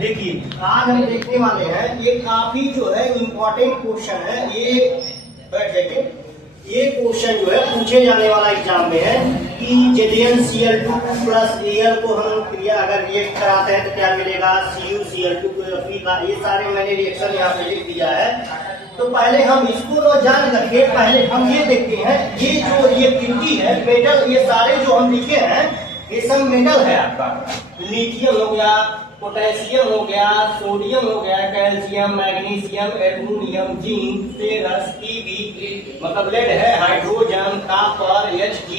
देखिए आज हम देखने वाले हैं, ये काफी जो है इम्पोर्टेंट क्वेश्चन है। ये बैठ जाइए, ये क्वेश्चन जो है पूछे जाने वाला एग्जाम में है कि ZnCl2 प्लस Al को हम क्रिया अगर रिएक्ट कराते हैं तो क्या मिलेगा, CuCl2 का। ये सारे मैंने रिएक्शन यहाँ पे लिख दिया है। तो पहले हम इसको तो जान रखे, पहले हम ये देखते हैं ये जो रिएक्टिविटी है मेटल, ये सारे जो हम लिखे हैं ये सब मेटल है आपका। लिथियम हो गया, पोटेशियम हो गया, सोडियम हो गया, calcium, magnesium, aluminium, zinc, ferrous, Pb मतलब लेड है, hydrogen, copper, Hg,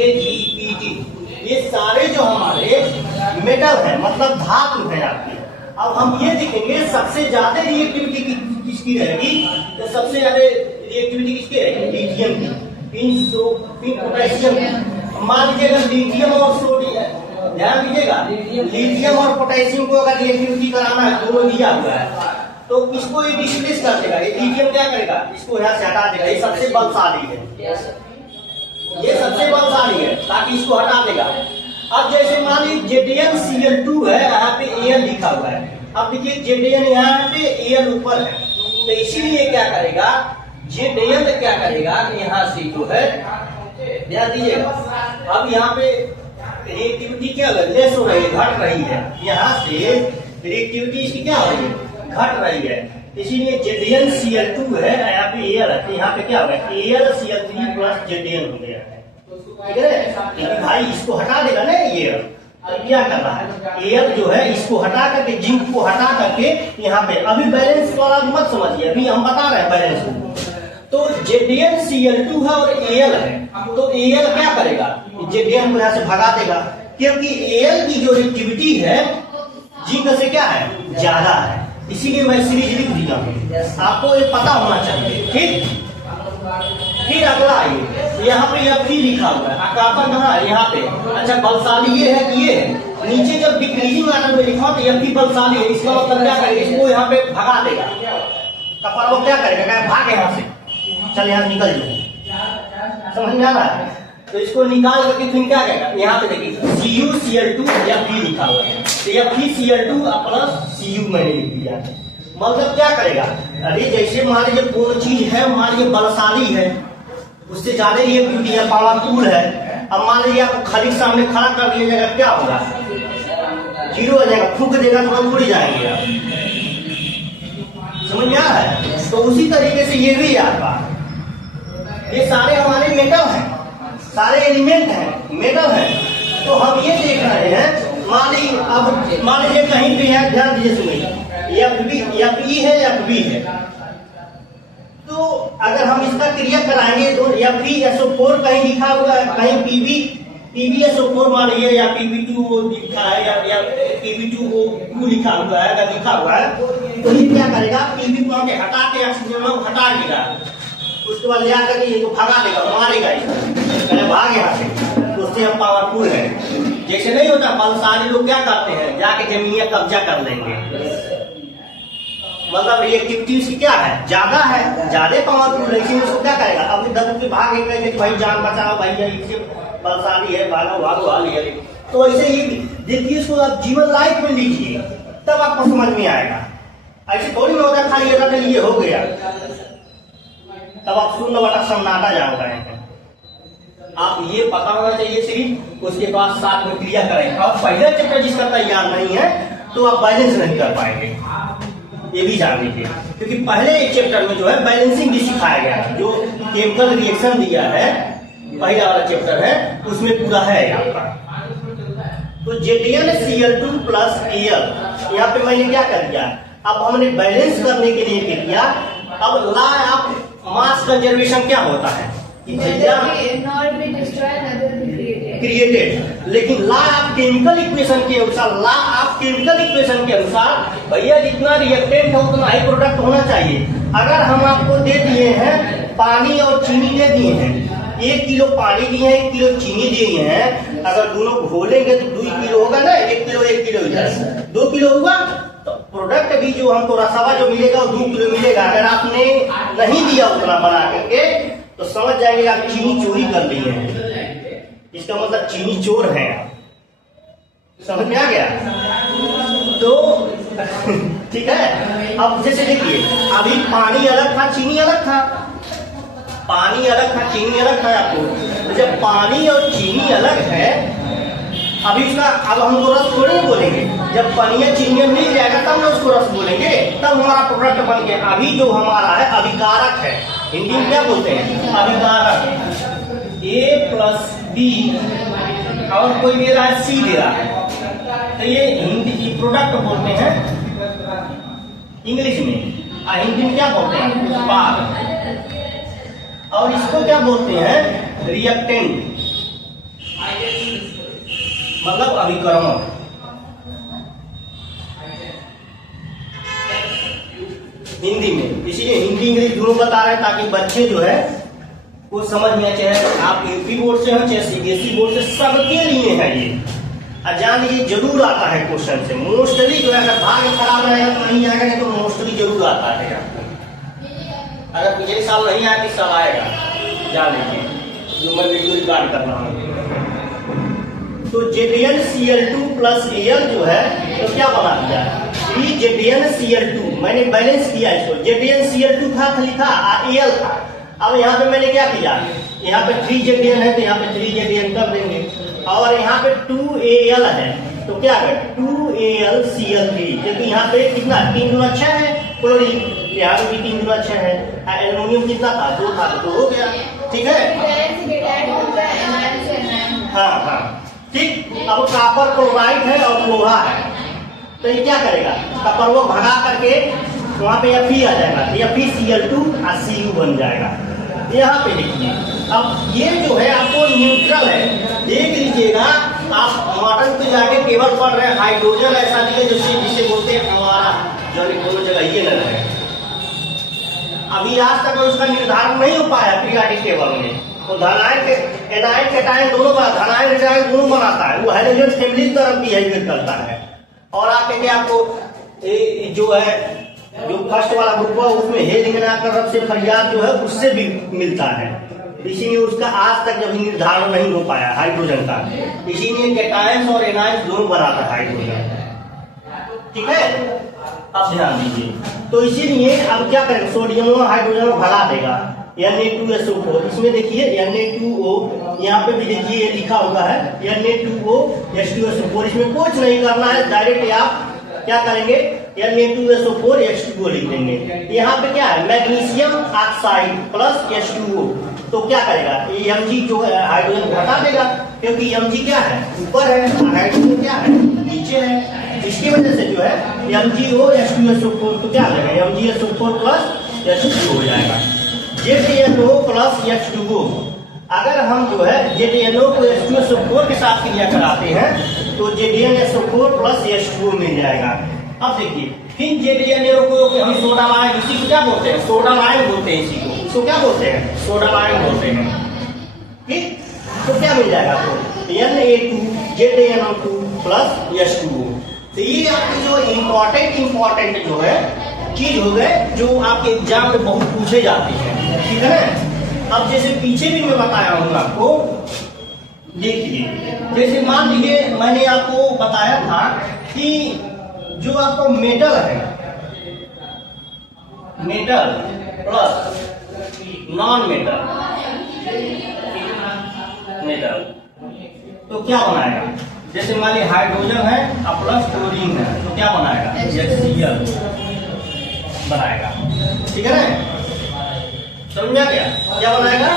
Ag, Pg, ये सारे जो हमारे मेटल है मतलब धातु है आपके। अब हम ये देखेंगे सबसे ज्यादा रिएक्टिविटी किसकी रहेगी, तो सबसे ज्यादा रिएक्टिविटी किसकी रहेगी, लिथियम की, पोटेशियम की। मान लीजिएगा लिथियम और सोडियम, ध्यान दीजिएगा लिथियम और पोटेशियम को अगर रिएक्टिविटी कराना है, दोनों दिया हुआ है, तो इसको ये डिस्प्लेस कर देगा। ये लिथियम क्या करेगा, इसको यहाँ से हटा देगा। ये सबसे बलशाली है, ये सबसे बलशाली है, ताकि इसको हटा देगा। अब जैसे मान लीजिए ZnCl2 है, यहाँ पे Al लिखा हुआ है। अब देखिए Zn यहाँ पे Al ऊपर है, तो इसीलिए क्या करेगा, Zn क्या करेगा, यहाँ से जो है ध्यान दीजिएगा। अब यहाँ पे रिएक्टिविटी क्या लेस हो रही है, घट रही है। यहाँ से रिएक्टिविटी इसकी क्या हो रही है, घट रही है। इसीलिए ZnCl2 है, यहाँ पे Al है, तो यहाँ पे क्या हो गया, AlCl3 प्लस Zn हो गया, ठीक है। लेकिन भाई इसको हटा देगा ना ये, तो क्या करना है, Al जो है इसको हटा करके, जिंक को हटा करके यहाँ पे, अभी बैलेंस वाला मत समझिए, अभी हम बता रहे हैं बैलेंस को। तो ZnCl2 है और Al है, तो Al क्या करेगा, Zn को यहाँ से भगा देगा, क्योंकि Al की जो रिएक्टिविटी है जिंक से क्या है, ज्यादा है। इसीलिए मैं सीरीज लिख दिया हूँ, आपको ये पता होना चाहिए, ठीक। फिर अगला आइए, यहाँ पे Fe लिखा हुआ है, कॉपर कहाँ है, यहाँ पे। अच्छा बलशाली ये है कि ये है, नीचे जब डिक्रीजिंग आर्डर में लिखा तो Fe बलशाली है, इसका मतलब क्या करेगा, इसको यहाँ पे भगा देगा। कॉपर को क्या करेगा, भाग यहाँ से, चल यहाँ निकल जाओ, समझ में आ रहा है। तो इसको निकाल करके फिर क्या करेगा, यहाँ पे देखिए CuCl2 Fe लिखा हुआ है, तो FeCl2 प्लस Cu मैंने लिख दिया। मतलब क्या करेगा, अरे जैसे मान लीजिए कोई चीज है, मान लीजिए बलशाली है, उससे ज्यादा रिएक्टिविटी है, पावरफुल है। अब मान लीजिए आपको खाली सामने खड़ा कर दिया जाएगा, क्या होगा, जीरो हो जाएगा, फूंक देगा तो हम उड़ जाएंगे आप, समझ में आ रहा है। तो उसी तरीके से ये भी आपका, ये सारे हमारे मेटल हैं, सारे एलिमेंट हैं, मेटल हैं। तो हम ये देख रहे हैं, मान लीजिए कहीं पे है, ध्यान दीजिए, सुनिए, Fe है, Fb है, तो अगर हम इसका क्रिया कराएंगे तो FeSO4 कहीं लिखा हुआ है, कहीं PbSO4 मान लीजिए, या Pb2 लिखा है, या Pb2 लिखा हुआ है, अगर लिखा हुआ है तो ये क्या करेगा, Pb को हटा के ऑक्सीजन हटा देगा, उसके बाद ले आकर के भगा देगा, मारेगा, इसको भाग यहाँ से, तो उससे हम पावरफुल है। जैसे नहीं होता, बलशाली लोग क्या करते हैं, जाके जमीन कब्जा कर लेंगे, मतलब रिएक्टिविटी इसकी क्या है, ज्यादा है, ज्यादा पावरफुल है, इसलिए उसको क्या करेगा, अब दब के भाग भाई जान बचाओ भाई, इससे बलशाली है, भागो भागो हाल है। तो ऐसे ही देखिए, इसको आप जीवन लाइफ में लीजिए, तब आपको समझ में आएगा। ऐसे थोड़ी ना होता खाली अगर ये हो गया, तब आप सुन बटा सन्नाटा जान पाएंगे। आप ये पता होना चाहिए सिर्फ, उसके बाद साथ में क्रिया करेंगे। और पहले चैप्टर जिसका तैयार नहीं है तो आप बैलेंस नहीं कर पाएंगे, ये भी जान लीजिए, क्योंकि पहले एक चैप्टर में जो है बैलेंसिंग भी सिखाया गया है, जो केमिकल रिएक्शन दिया है, पहला वाला चैप्टर है, उसमें पूरा है आपका। तो ZnCl2 प्लस Al, यहाँ पे मैंने क्या कर दिया, अब हमने बैलेंस करने के लिए क्या किया, अब लॉ ऑफ मास कंजर्वेशन क्या होता है, क्रिएटेड, लेकिन लॉ ऑफ केमिकल इक्वेशन के अनुसार, लॉ ऑफ केमिकल इक्वेशन के अनुसार भैया जितना रिएक्टेंट है उतना ही प्रोडक्ट होना चाहिए। अगर हम आपको दे दिए हैं पानी और चीनी दे दिए हैं, 1 किलो पानी दिए हैं, 1 किलो चीनी दिए हैं, अगर दोनों घोलेंगे तो 2 किलो होगा ना, 1 किलो 2 किलो हुआ, तो प्रोडक्ट भी जो हमको रसावा जो मिलेगा वो 2 किलो मिलेगा। अगर आपने नहीं दिया उतना बना करके तो समझ जाएंगे आप चीनी चोरी कर ली है, इसका मतलब चीनी चोर है, समझ में आ गया। तो ठीक है। अब जैसे देखिए, अभी पानी अलग था, चीनी अलग था, पानी अलग था, चीनी अलग था आपको। तो जब पानी और चीनी अलग है, अभी इसका अब हम तो रस थोड़ी बोलेंगे, जब पानी या चीनी मिल जाएगा तब ना उसको रस बोलेंगे, तब हमारा प्रोडक्ट बन गया। अभी जो हमारा है अभिकारक है, हिंदी में क्या बोलते हैं, अभिकारक। ए प्लस बी और कोई दे रहा है सी दे रहा है, तो ये हिंदी की प्रोडक्ट बोलते हैं इंग्लिश में, हिंदी में क्या बोलते हैं, उत्पाद। और इसको क्या बोलते हैं, रिएक्टेंट, मतलब अभिक्रमक। हिंदी में, इसीलिए हिंदी इंग्लिश दोनों बता रहे हैं ताकि बच्चे जो है वो समझ में, चाहे आप यूपी बोर्ड से हो चाहे सीबीएसई बोर्ड से, सबके लिए है ये। जान लीजिए जरूर आता है क्वेश्चन से, मोस्टली जो है, अगर भाग्य खराब रहेगा तो नहीं आएगा, नहीं तो मोस्टली जरूर आता है आपको। अगर पिछले साल नहीं आया इस साल आएगा, जान लीजिए, जो मैं वीडियो रिकॉर्ड कर रहा हूँ। तो ZnCl2 प्लस Al जो है तो क्या बना दिया, 3ZnCl2, मैंने बैलेंस किया इसको, ZnCl2 था, लिखा Al था। अब यहाँ पे मैंने क्या किया, यहाँ पे 3Zn है तो यहाँ पे 3Zn कर देंगे, और यहाँ पे 2Al है तो क्या है 2AlCl3, क्योंकि यहाँ पे कितना 3 गुना 6 है क्लोरीन, यहाँ पे भी 3 गुना 6 है। एल्युमिनियम कितना था, 2 था, तो हो गया, ठीक है। हाँ हाँ ठीक। अब कॉपर क्लोराइड है और लोहा है, तो ये क्या करेगा, कॉपर को भगा करके वहाँ पे Fe आ जाएगा, FeCl2 और Cu बन जाएगा। यहाँ पे देखिए, अब ये जो है आपको न्यूट्रल है, देख लीजिएगा आप मॉडर्न पे जाके केवल पढ़ रहे हैं हाइड्रोजन ऐसा दिखे जिसे बोलते हैं हमारा, जो दोनों जगह ये न रहे। अभी आज तक उसका निर्धारण नहीं हो पाया पीरियोडिक टेबल में। तो धनायन के एनायन कैटायन दोनों का, धनायन कैटायन दोनों बनाता है, वो हाइड्रोजन फैमिली की तरफ बिहेवियर करता है। और आके आपको जो है, जो फर्स्ट वाला ग्रुप है उसमें हेलिंगना तरफ से फरियाद जो है उससे भी मिलता है, इसीलिए उसका आज तक जब निर्धारण नहीं हो पाया हाइड्रोजन का, इसीलिए कैटायंस और एनायंस दोनों बनाता है हाइड्रोजन, ठीक है। अब ध्यान दीजिए, तो इसीलिए अब क्या करेंगे, सोडियम और हाइड्रोजन भगा देगा, Na2SO4, इसमें देखिए Na2O, यहाँ पे भी देखिए ये लिखा हुआ है Na2O H2SO4, इसमें कुछ नहीं करना है, डायरेक्ट आप क्या करेंगे Na2SO4 H2O लिख देंगे। यहाँ पे क्या है, मैग्नीशियम ऑक्साइड प्लस H2O, तो क्या करेगा, Mg जो है हाइड्रोजन घटा देगा, क्योंकि Mg क्या है, ऊपर है, हाइड्रोजन क्या है, नीचे है, इसकी वजह से जो है MgO H2SO4, तो क्या हो जाएगा MgSO4 प्लस H2O हो जाएगा। ZnO प्लस H2O, अगर हम जो है ZnO को H2SO4 के साथ क्रिया कराते हैं तो ZnSO4 प्लस H2O मिल जाएगा। अब देखिए, फिर ZnO को हम सोडा लायन, इसी को क्या बोलते हैं, सोडा लायन बोलते हैं, इसी को, इसको क्या बोलते हैं, सोडा लायन बोलते हैं, ठीक। तो क्या मिल जाएगा आपको, Na2 ZnO2 प्लस H2O। तो ये आपकी जो इम्पोर्टेंट जो है चीज हो गए, जो आपके एग्जाम में बहुत पूछे जाते हैं, ठीक है। अब जैसे पीछे भी मैं बताया हूँ आपको, देखिए, जैसे मान लीजिए मैंने आपको बताया था कि जो आपको मेटल है, metal plus non metal, metal तो क्या बनाएगा, जैसे मान लीजिए हाइड्रोजन है और प्लस क्लोरीन है, तो क्या बनाएगा, HCl बनाएगा, ठीक है ना, समझा गया, क्या बनाएगा,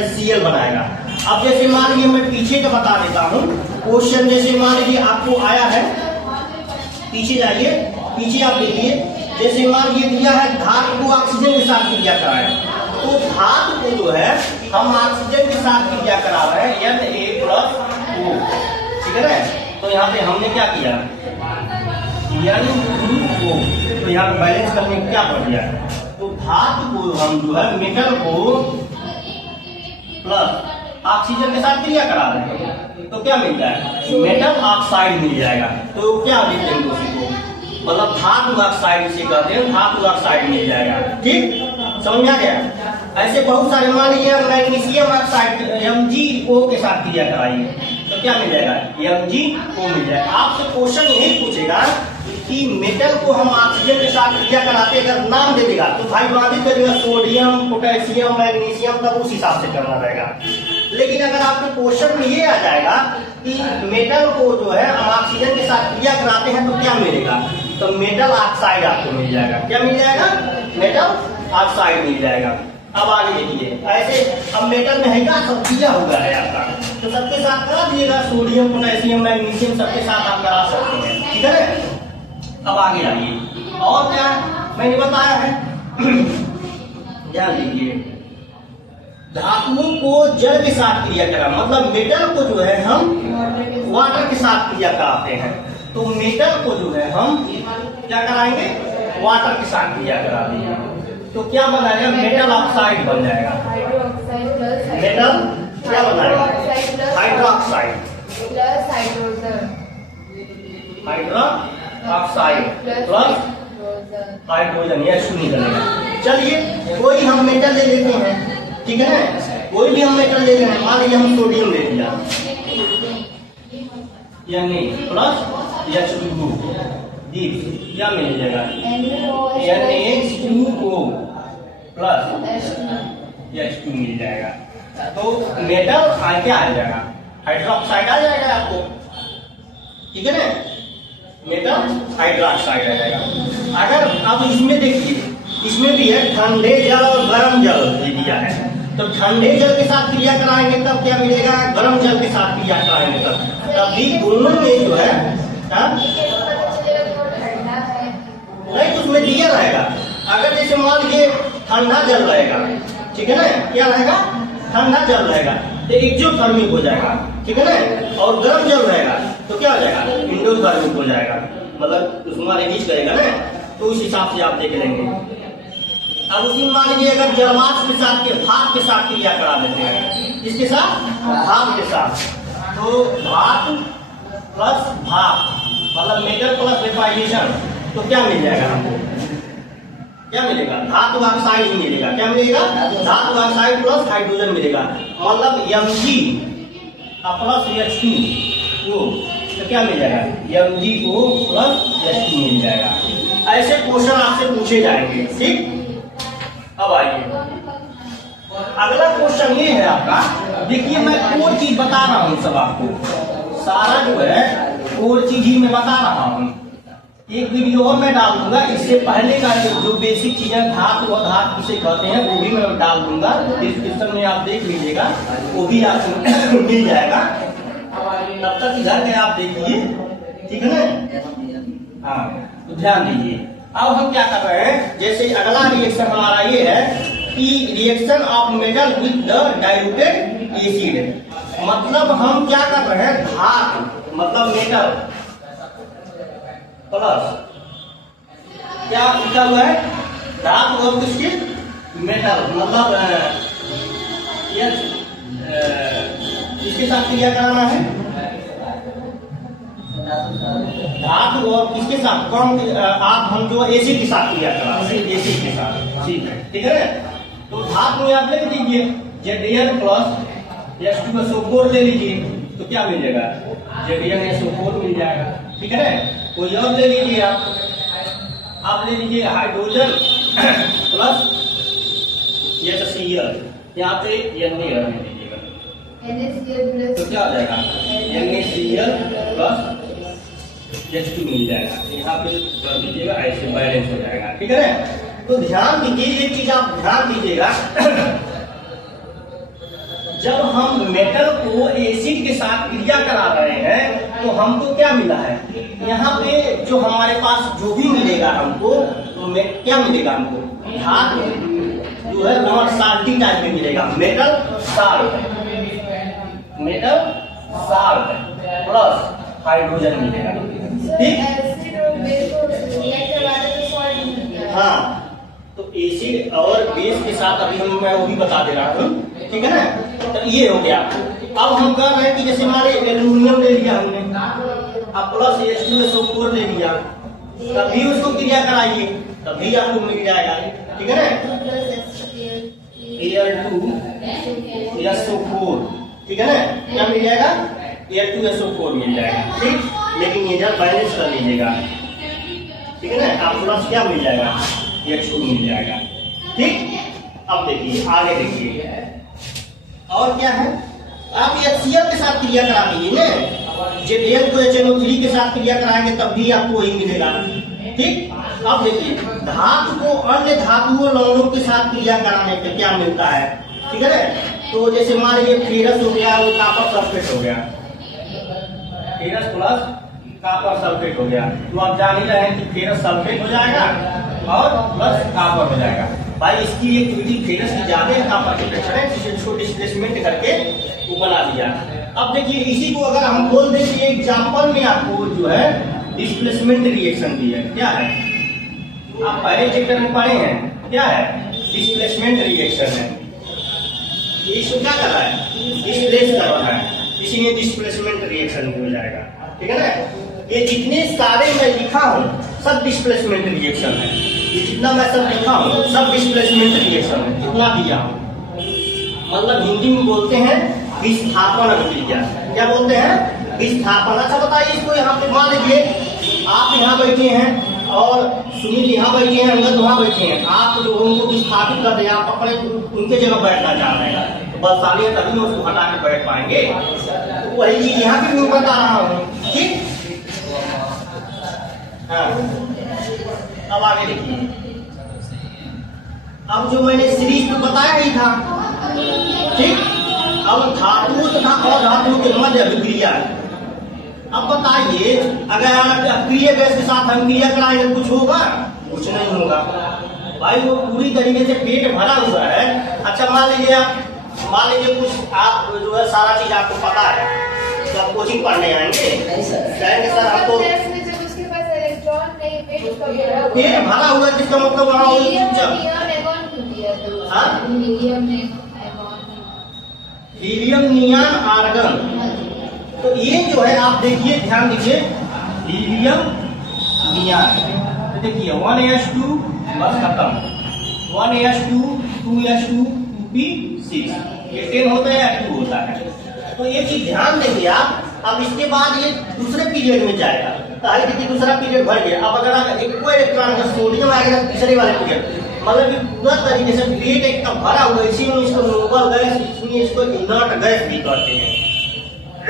HCl बनाएगा। अब जैसे मान लीजिए मैं पीछे का बता देता हूँ क्वेश्चन, जैसे मान लीजिए आपको आया है, पीछे जाइए, पीछे आप देखिए, जैसे मान लीजिए दिया है धातु को ऑक्सीजन के साथ क्रिया कराएं, तो धातु को जो है हम ऑक्सीजन के साथ क्रिया करा रहे हैं Na+O, ठीक है ना। तो यहाँ पे हमने क्या किया, N2O, तो यहाँ बैलेंस करने में क्या पड़ गया, तो धातु को हम जो है मेटल को प्लस ऑक्सीजन के साथ क्रिया करा रहे हैं, तो क्या मिलता है, मेटल ऑक्साइड मिल जाएगा। तो क्या लिखते हैं उसी को, मतलब धातु ऑक्साइड से कहते हैं, धातु ऑक्साइड मिल जाएगा, ठीक, समझ आ गया। ऐसे बहुत सारे, मान लीजिए मैग्नीशियम ऑक्साइड MgO के साथ क्रिया कराइए, तो क्या मिल जाएगा, MgO मिल जाएगा। आपसे क्वेश्चन यही पूछेगा कि मेटल को हम ऑक्सीजन के साथ क्रिया कराते, अगर नाम दे देगा तो भाई बाधित करेगा सोडियम, पोटेशियम, मैग्नीशियम, तब उस हिसाब से करना रहेगा। लेकिन अगर आपके क्वेश्चन में ये आ जाएगा कि मेटल को जो है हम ऑक्सीजन के साथ क्रिया कराते हैं तो क्या मिलेगा, तो मेटल ऑक्साइड आपको मिल जाएगा। क्या मिल जाएगा? मेटल ऑक्साइड मिल जाएगा। अब आगे देखिए, ऐसे अब मेटल में है क्या, सब क्रिया हो गया है आपका, तो सबके साथ करा दिएगा, सोडियम, पोटेशियम, मैग्नीशियम सबके साथ आप करा सकते हैं, ठीक है। अब आगे आइए, और क्या मैंने बताया है, ध्यान दीजिए, धातुओं को जल के साथ क्रिया करा, मतलब मेटल को जो है हम वाटर के साथ क्रिया कराते हैं, तो मेटल को जो है हम क्या कराएंगे, वाटर के साथ क्रिया करा देंगे, तो क्या बनाएगा, मेटल ऑक्साइड बन जाएगा। मेटल क्या बनाएगा, hydroxide plus hydrogen, hydroxide plus hydrogen, यह शून्य निकलेगा। चलिए कोई हम मेटल ले लेते हैं, ठीक है ना, कोई भी हम मेटल ले लेते हैं, मान लीजिए हम सोडियम ले लिया, यानी प्लस H2O, क्या मिल जाएगा, NH2O प्लस H2 मिल जाएगा, तो मेटल क्या आ जाएगा, हाइड्रोक्साइड आ जाएगा आपको, ठीक है ना, मेटल हाइड्रोक्साइड आ जाएगा। अगर अब इसमें देखिए, इसमें भी है ठंडे जल और गर्म जल दे दिया है, तो ठंडे जल के साथ क्रिया कराएंगे तब क्या मिलेगा, गर्म जल के साथ क्रिया कराएंगे तभी दोनों में जो है नहीं, तो उसमें दिया रहेगा। अगर जैसे मान लीजिए ठंडा जल रहेगा, ठीक है ना, क्या रहेगा, ठंडा जल रहेगा तो एक्सोथर्मिक हो जाएगा, ठीक है ना, और गर्म जल रहेगा तो क्या हो जाएगा, इंडोथर्मिक हो जाएगा, मतलब उसमें रेजिस्ट करेगा ना, तो उस हिसाब से आप देख लेंगे। अब उसी मान लीजिए अगर जलवाष्प के साथ भाप के साथ क्रिया करा देते हैं, इसके साथ भाप के साथ, तो भाप प्लस भाप मतलब मेटल प्लस वेपोराइजेशन, तो क्या मिल जाएगा हमको, क्या मिलेगा, धातु ऑक्साइड ही मिलेगा। क्या मिलेगा, धातु ऑक्साइड प्लस हाइड्रोजन मिलेगा, मतलब Mg प्लस H2O, तो क्या मिल जाएगा, MgO प्लस H2 मिल जाएगा। ऐसे क्वेश्चन आपसे पूछे जाएंगे, ठीक। अब आइए अगला क्वेश्चन ये है आपका, देखिए मैं कोई चीज बता रहा हूँ सब आपको, सारा जो है कोई चीज ही मैं बता रहा हूँ, एक वीडियो और मैं डाल दूंगा, इससे पहले का जो बेसिक चीजें धातु और धातु किसे कहते हैं वो भी मैं डाल दूंगा, डिस्क्रिप्शन में आप देख लीजिएगा, वो भी आपको मिल जाएगा। तब तक इधर के आप देखिए, ठीक है ना, हाँ तो ध्यान दीजिए। अब हम क्या कर रहे हैं, जैसे अगला रिएक्शन हमारा ये है कि reaction of metal with the diluted acid, मतलब हम क्या कर रहे हैं, धातु मतलब मेटल प्लस क्या लिखा हुआ है, धातु और किसके, मेटल मतलब किसके साथ क्रिया कराना है, धातु और किसके साथ, कौन आप हम जो एसिड के साथ क्रिया करा रहे हैं, एसिड के साथ, ठीक है, ठीक है। तो धातु में आप लिख दीजिए Zn प्लस H2SO4 ले लीजिए, तो क्या मिल जाएगा, ZnSO4 मिल जाएगा, ठीक है ना। कोई और ले लीजिए आप ले लीजिए हाइड्रोजन प्लस HCl, यहाँ पे NaCl ले लीजिएगा, तो क्या हो जाएगा, NaCl प्लस H2 मिल जाएगा, यहाँ पे कर दीजिएगा, ऐसे बैलेंस हो जाएगा, ठीक है ना। तो ध्यान दीजिए, एक चीज आप ध्यान दीजिएगा, जब हम मेटल को एसिड के साथ क्रिया करा रहे हैं तो हमको क्या मिला है, यहाँ पे जो हमारे पास जो भी मिलेगा हमको, तो क्या मिलेगा हमको, धातु जो है नॉन साल्टी टाइप में मिलेगा, मेटल साल्ट प्लस हाइड्रोजन मिलेगा, ठीक। हाँ, तो एसिड और बेस के साथ अभी मैं वो भी बता दे रहा हूँ, ठीक है ना। तो ये हो गया। अब हम कर रहे हैं कि जैसे हमारे एल्यूमिनियम ले लिया हमने, अब प्लस H2SO4 ले लिया, तभी उसको क्रिया कराइए, तभी आपको मिल जाएगा, ठीक है ना, Al2SO4, ठीक है ना, क्या मिल जाएगा, Al2SO4 मिल जाएगा, ठीक। लेकिन ये जब बैलेंस कर लीजिएगा, ठीक है ना, आपके पास क्या मिल जाएगा, H2 मिल जाएगा। ठीक, अब देखिए आगे देखिए और क्या है, आप HCl के साथ क्रिया करा दीजिए ना, JBl को HNO3 के साथ क्रिया कराएंगे तब भी आपको वही मिलेगा। ठीक, अब देखिए धातु को अन्य धातुओं लवणों के साथ क्रिया कराने पे क्या मिलता है, ठीक है ना। तो जैसे मान लीजिए फेरस हो गया, वो कॉपर सल्फेट हो गया, फेरस प्लस कॉपर सल्फेट हो गया, तो आप जान ही रहे हैं कि फेरस सल्फेट हो जाएगा और प्लस कॉपर हो जाएगा। भाई इसकी एक्टिविटी फेरस की ज्यादा है कॉपर की अपेक्षा है, जिसे इसको डिस्प्लेसमेंट करके वो बना दिया। अब देखिए इसी को अगर हम बोल दें कि एग्जाम्पल में आपको जो है डिस्प्लेसमेंट रिएक्शन दी है, क्या है, आप पहले चैप्टर में पढ़े हैं, क्या है, डिस्प्लेसमेंट रिएक्शन है। इसको क्या कर रहा है, डिस्प्लेस कर रहा है, इसीलिए डिस्प्लेसमेंट रिएक्शन हो जाएगा। ठीक है ना, ये जितने सारे मैं लिखा हूँ सब डिस्प्लेसमेंट रिएक्शन है, ये जितना मैं सब लिखा हूँ सब डिस्प्लेसमेंट रिएक्शन है, जितना दिया हूँ। मतलब हिंदी में बोलते हैं विस्थापन अभिक्रिया, क्या बोलते हैं, विस्थापन। अच्छा बताइए इसको, यहाँ पे मान लीजिए आप यहाँ बैठे हैं और सुनील यहाँ बैठे हैं, अंगद वहाँ बैठे हैं, आप लोगों को विस्थापित कर दे, आप अपने उनके जगह बैठना चाह रहे हैं, तो बलशाली है तभी उसको हटा के बैठ पाएंगे। तो वही चीज यहाँ भी मैं बता रहा हूँ। ठीक, हाँ, अब आगे देखिए, अब जो मैंने सीरीज में बताया ही था, ठीक, अब धातु तथा अधातु के मध्य अभिक्रिया। अब बताइए अगर अक्रिय गैस के साथ हम क्रिया कराएंगे कुछ होगा, कुछ नहीं होगा भाई, वो पूरी तरीके से पेट भरा हुआ है। अच्छा मान लीजिए कुछ आप जो है सारा चीज आपको पता है, तो आप कोचिंग पढ़ने आएंगे, कहेंगे सर हमको पेट भरा हुआ है, जिसका मतलब वहाँ हीलियम नियॉन आर्गन। तो ये जो है आप देखिए, ध्यान दीजिए, हीलियम नियॉन, देखिए 1s2 बस खत्म, 1s2 2s2 2p6, ये 10 होता है या 2 होता है। तो ये चीज ध्यान देंगे आप। अब इसके बाद ये दूसरे पीरियड में जाएगा, तो देखिए दूसरा पीरियड भर गया। अब अगर एक कोई इलेक्ट्रॉन का सोडियम आएगा तीसरे वाले पीरियड, मतलब पूरा तरीके से पेट एकदम भरा हुआ, इसीलिए इसको नोबल गैस, इसलिए इसको इनर्ट गैस भी कहते हैं।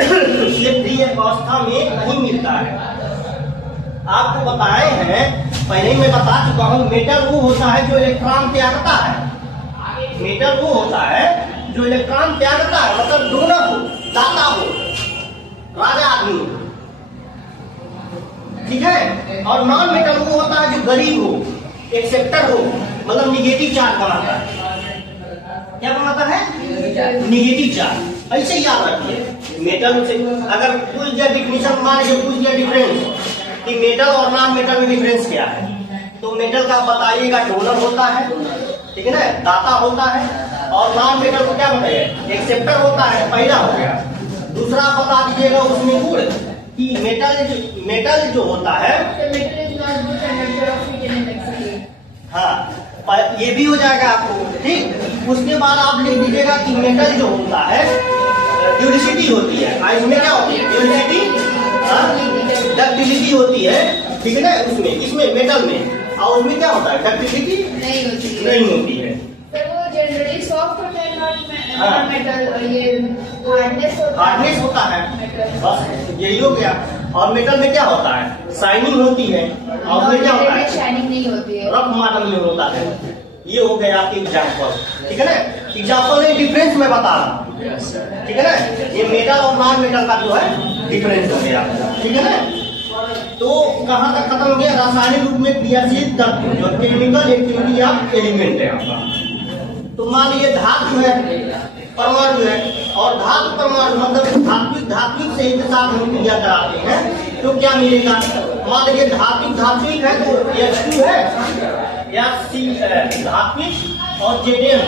ये फ्री अवस्था में नहीं मिलता है। आपको बताए हैं, पहले ही मैं बता चुका हूँ, मेटल वो होता है जो इलेक्ट्रॉन त्यागता है, मेटल वो होता है जो इलेक्ट्रॉन त्यागता है, मतलब डोनर हो, दाता हो, राजा आदमी हो, ठीक है। और नॉन मेटल वो होता है जो गरीब हो, एक्सेप्टर हो, मतलब निगेटिव चार्ज बनाता है। क्या बनाता है, निगेटिव चार्ज। ऐसे याद रखिए, मेटल से अगर पूछ दिया डिफिनेशन, मान लीजिए पूछ दिया डिफरेंस कि मेटल और नॉन मेटल में डिफरेंस क्या है, तो मेटल का बताइएगा डोनर होता है, ठीक है ना, दाता होता है, और नॉन मेटल को क्या बताइए, एक्सेप्टर होता है, पहला हो गया। दूसरा बता दीजिएगा उसमें गुण कि मेटल जो होता है, हाँ ये भी हो जाएगा आपको। ठीक, उसके बाद आप लिख दीजिएगा कि मेटल जो होता है ड्यूलिसिटी होती है, इसमें क्या होती है, ड्यूलिसिटी, डक्टिलिटी होती है, ठीक है ना, उसमें इसमें मेटल में, और उसमें क्या होता है, डक्टिलिटी नहीं होती है। वो जनरली सॉफ्ट होता है, नॉन मेटल, ये हार्डनेस होता है, बस यही हो गया। और मेटल में क्या होता है, शाइनिंग होती है, और उसमें क्या होता है, शाइनिंग नहीं होती है, रफ मॉडल में होता है। ये हो गया आपके एग्जाम्पल, ठीक है ना, एग्जाम्पल में डिफरेंस में बता रहा हूँ, ठीक है ना, ये मेटल और नॉन मेटल का जो है डिफरेंस हो गया, ठीक है ना। तो कहाँ तक खत्म हो गया, रासायनिक रूप में क्रियाशील तत्व जो केमिकल एक्टिविटी ऑफ एलिमेंट है आपका। तो मान लीजिए धातु है, परमाणु है, और धातु परमाणु मतलब धात्विक से एक साथ हम क्रिया कराते हैं, तो क्या मिलेगा, मान लीजिए धात्विक है तो H2 है, या धात्विक और Zn,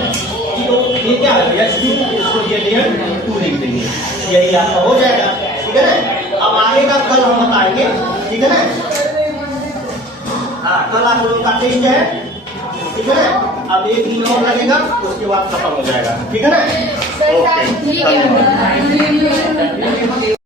तो ये क्या है, H2, इसको Zn2 लिख देंगे, यही आपका हो जाएगा, ठीक है ना। अब आगे का कल हम बताएंगे, ठीक है ना, हाँ कल आप लोगों का टेस्ट है, ठीक है ना। अब एक दिन और लगेगा, उसके बाद खत्म हो जाएगा, ठीक है ना। ओके।